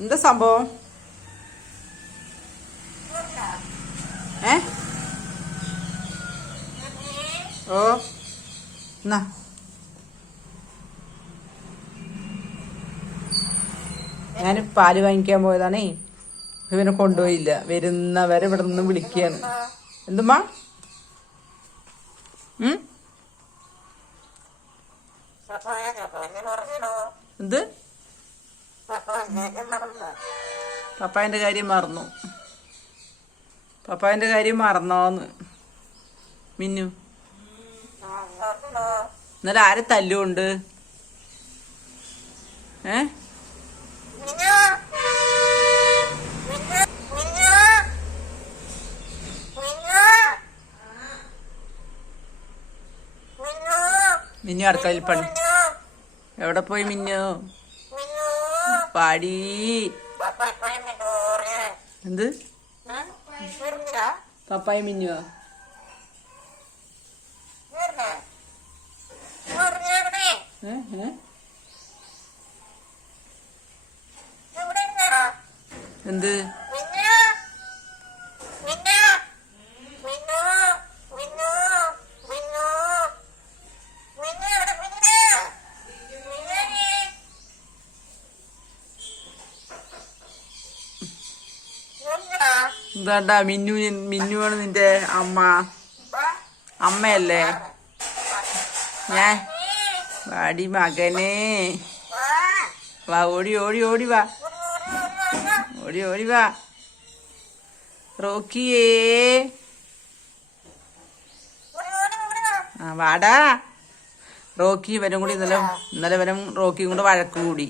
എന്താ സംഭവം? ഓ എന്നാ ഞാൻ പാല് വാങ്ങിക്കാൻ പോയതാണേ. ഇവനെ കൊണ്ടുപോയില്ല. വരുന്നവരെ ഇവിടെ നിന്ന് വിളിക്കുകയാണ്. എന്തുമ്മാ? എന്ത്? പപ്പായന്റെ കാര്യം മറന്നു. പപ്പായന്റെ കാര്യം മറന്നോന്ന് മിന്നു. ഇന്നലെ ആരെ തല്ലുകൊണ്ട്? മിന്നു അടുക്കളയിൽ പണി. എവിടെ പോയി മിന്നു? പാടി. എന്ത് പപ്പായ മിന്നുവോ? എന്ത്? എന്താണ്ടാ മിന്നുവാണ് നിന്റെ അമ്മ. അമ്മയല്ലേ ഞാൻ? വാടി മകനെ വാ, ഓടി ഓടി ഓടി വാ, ഓടി ഓടി വാ. റോക്കിയേ വാടാ. റോക്കി ഇവനും കൂടി ഇന്നലെ ഇവനും റോക്കിയും കൂടെ വഴക്കുകൂടി.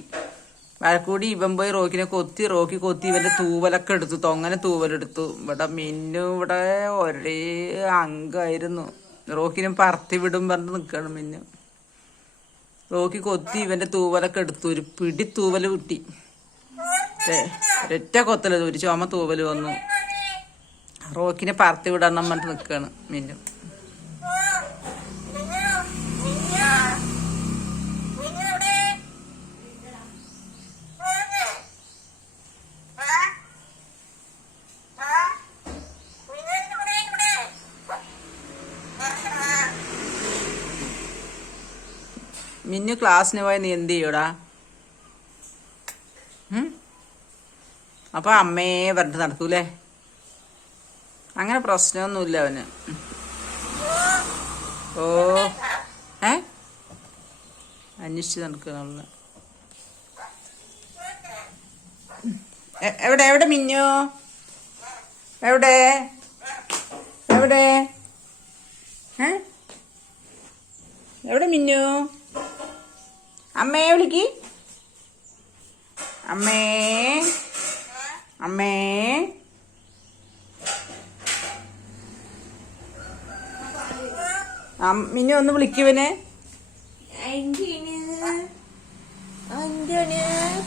ഇവൻ പോയി റോക്കിനെ കൊത്തി. റോക്കി കൊത്തി ഇവന്റെ തൂവലൊക്കെ എടുത്തു. തൊങ്ങനെ തൂവലെടുത്തു. ഇവിടെ മിന്നു ഇവിടെ ഒരേ അംഗമായിരുന്നു. റോക്കിനെ പറത്തി വിടും പറഞ്ഞ് നിൽക്കണം മിന്നു. റോക്കി കൊത്തി ഇവന്റെ തൂവലൊക്കെ എടുത്തു. ഒരു പിടി തൂവല് കിട്ടി. ഒരൊറ്റ കൊത്തലത്, ഒരു ചുമ തൂവല് വന്നു. റോക്കിനെ പറത്തി വിടണം പറഞ്ഞിട്ട് നിൽക്കാണ് മിന്നു. മിന്നു ക്ലാസ്സിന് പോയി നീ എന്ത് ചെയ്യൂടാ? അപ്പൊ അമ്മയെ പറഞ്ഞിട്ട് നടക്കൂലേ? അങ്ങനെ പ്രശ്നമൊന്നുമില്ല അവന്. ഓ അന്വേഷിച്ച് നടക്കണ. എവിടെ എവിടെ മിന്നു? എവിടെ എവിടെ എവിടെ മിന്നു? അമ്മയെ വിളിക്ക്. അമ്മേ അമ്മേ മിന്നു ഒന്ന് വിളിക്കുവനെ.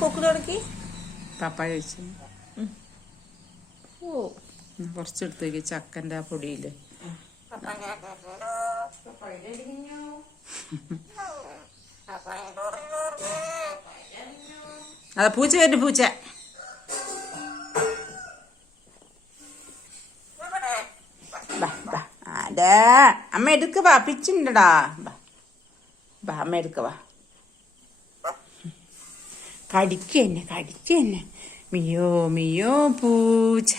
കൊക്കിൽ തുടക്കി പപ്പ കഴിച്ചു. ഓ കുറച്ചെടുത്തേക്ക് ചക്കൻ്റെ ആ പൊടിയില്ലേ. അതെ പൂച്ച വരുന്നു. പൂച്ച അതെ അമ്മ എടുക്ക വാ. പിച്ചുണ്ടടാ. അമ്മ എടുക്ക വാ. കടിക്കന്നെ മിയോ മിയോ പൂച്ച.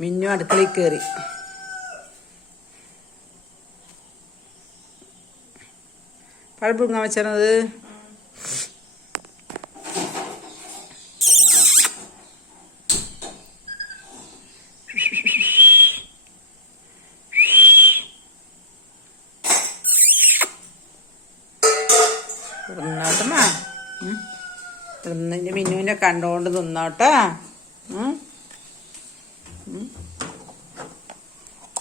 മിന്നു അടുക്കളയിൽ കയറി. പഴം പുഴുങ്ങാൻ വെച്ചത്. തിന്നോട്ടമ്മ. തിന്നിന്റെ മിന്നുവിനെ കണ്ടോണ്ട് തിന്നോട്ടാ.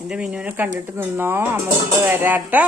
എന്റെ മിന്നുവിനെ കണ്ടിട്ട് നിന്നോ. അമ്മ വരാട്ടാ.